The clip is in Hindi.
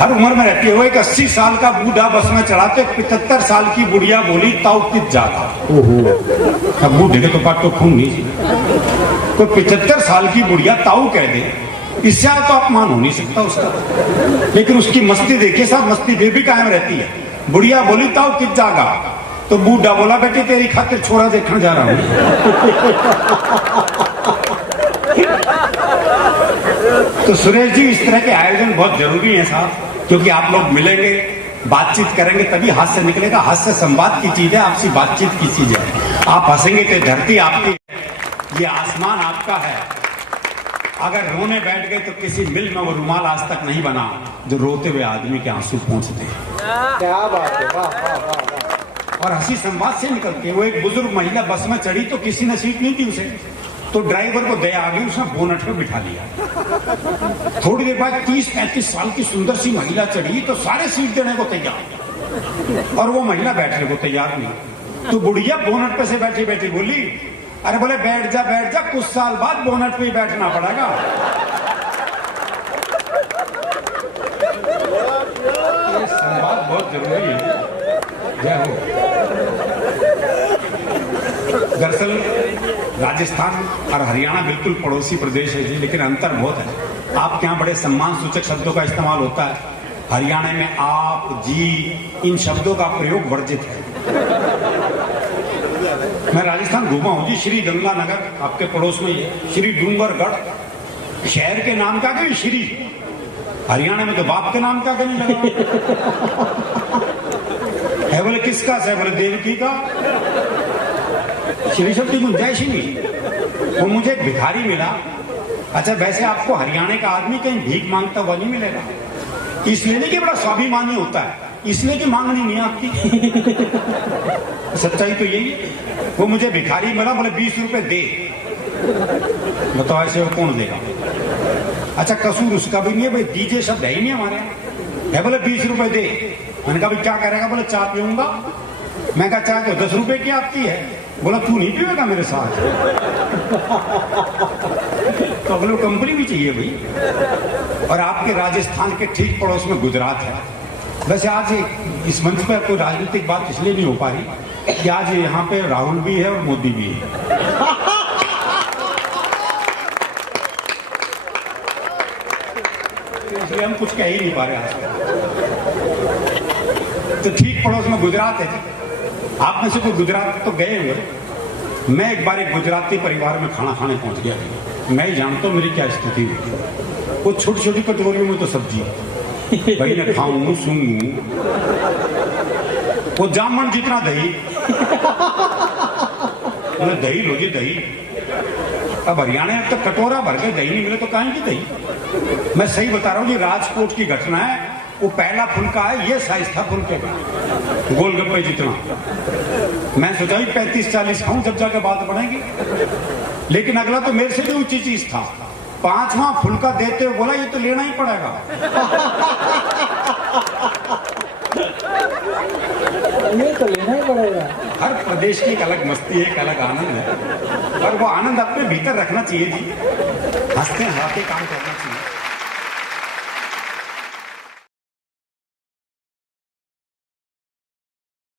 हर उम्र में रहती है। वो एक 80 साल का बूढ़ा बस में चढ़ा तो 75 साल की बुढ़िया बोली ताऊ कित जाता। अब बूढ़े के तो पास तो खून नहीं, कोई 75 साल की बुढ़िया ताऊ कह दे, इससे तो अपमान हो नहीं सकता उसका। लेकिन उसकी मस्ती देखिए साहब, मस्ती फिर भी कायम रहती है। बुढ़िया बोली ताऊ कित जागा, तो बूढ़ा बोला बेटी तेरी खातिर छोरा देखने जा रहा हूं। तो सुरेश जी, इस तरह के आयोजन बहुत जरूरी है साहब, क्योंकि आप लोग मिलेंगे, बातचीत करेंगे, तभी हास्य निकलेगा। हास्य संवाद की चीज है, आपसी बातचीत की चीज है। आप हंसेंगे तो धरती आपकी, ये आसमान आपका है। अगर रोने बैठ गए तो किसी मिल में वो रुमाल आज तक नहीं बना जो रोते हुए आदमी के आंसू पहुंचते। क्या बात है, वाह वाह वाह। और हंसी संवाद से निकलती है। वो एक बुजुर्ग महिला बस में चढ़ी तो किसी ने सीट नहीं दी उसे, तो ड्राइवर को दया आ गई, उसने बोनट पे बिठा लिया। थोड़ी देर बाद 30-35 साल की सुंदर सी महिला चढ़ी तो सारे सीट देने को तैयार, और वो महिला बैठने को तैयार नहीं। तो बुढ़िया बोनट पे से बैठी बैठी बोली, अरे बोले बैठ जा, कुछ साल बाद बोनट पे ही बैठना पड़ेगा। ये संवाद बहुत जरूरी है। जय हो। दरअसल राजस्थान और हरियाणा बिल्कुल पड़ोसी प्रदेश है जी, लेकिन अंतर बहुत है। आपके यहाँ बड़े सम्मान सूचक शब्दों का इस्तेमाल होता है, हरियाणा में आप, जी, इन शब्दों का प्रयोग वर्जित है। मैं राजस्थान घूमा हूं जी, श्री गंगानगर आपके पड़ोस में ही, श्री डूंगरगढ़। शहर के नाम का क्या श्री, हरियाणा में तो बाप के नाम का नहीं लगा है। बोले किसका है, बोले देवकी का। श्री शब्द की गुंजाइश ही नहीं। वो मुझे एक भिखारी मिला। अच्छा, वैसे आपको हरियाणा का आदमी कहीं भीख मांगता हुआ नहीं मिलेगा, इसलिए नहीं कि बड़ा स्वाभिमानी होता है, इसलिए कि मांगनी नहीं आपकी। सच्चाई तो यही है। वो मुझे भिखारी मिला, बोले 20 रुपए दे। बताओ ऐसे वो कौन देगा। अच्छा, कसूर उसका भी नहीं है भाई, दीजिए शब्द है ही नहीं हमारे है। बोले 20 रुपए दे। मैंने कहा भाई क्या करेगा, बोले चाय पीऊंगा। मैं कहा चाय तो 10 रुपए की आपकी है। बोला तू नहीं पीएगा मेरे साथ। तो अगले कंपनी भी चाहिए भाई। और आपके राजस्थान के ठीक पड़ोस में गुजरात है। वैसे आज इस मंच पर कोई राजनीतिक बात इसलिए नहीं हो पा रही कि आज यहाँ पे राहुल भी है और मोदी भी है। इसलिए हम कुछ कह ही नहीं पा रहे आज। तो ठीक पड़ोस में गुजरात है। आप में से कोई गुजरात तो गए हुए। मैं एक बार एक गुजराती परिवार में खाना खाने पहुंच गया। मैं ही जानता हूं मेरी क्या स्थिति हुई। वो छोटी छोटी कटोरियों में तो सब्जी भाई ने खाऊं सूंघूं, वो जामन जितना दही। बोले दही लो जी दही। अब हरियाणा में तो कटोरा भर के दही नहीं मिले तो कहीं की दही। मैं सही बता रहा हूँ, ये राजकोट की घटना है। वो पहला फुल्का है, ये साइज था फुल्के का, गोलगप्पे जितना। मैं सोचा 35-40 खाऊं, जब जाके बात बढ़ेगी। लेकिन अगला तो मेरे से भी ऊंची चीज था। 5वां फुल्का देते हुए बोला ये तो लेना ही पड़ेगा। ये तो लेना ही पड़ेगा। हर प्रदेश की एक अलग मस्ती है, एक अलग आनंद है, और वो आनंद अपने भीतर रखना चाहिए जी। हंसते हंसाते काम करना चाहिए।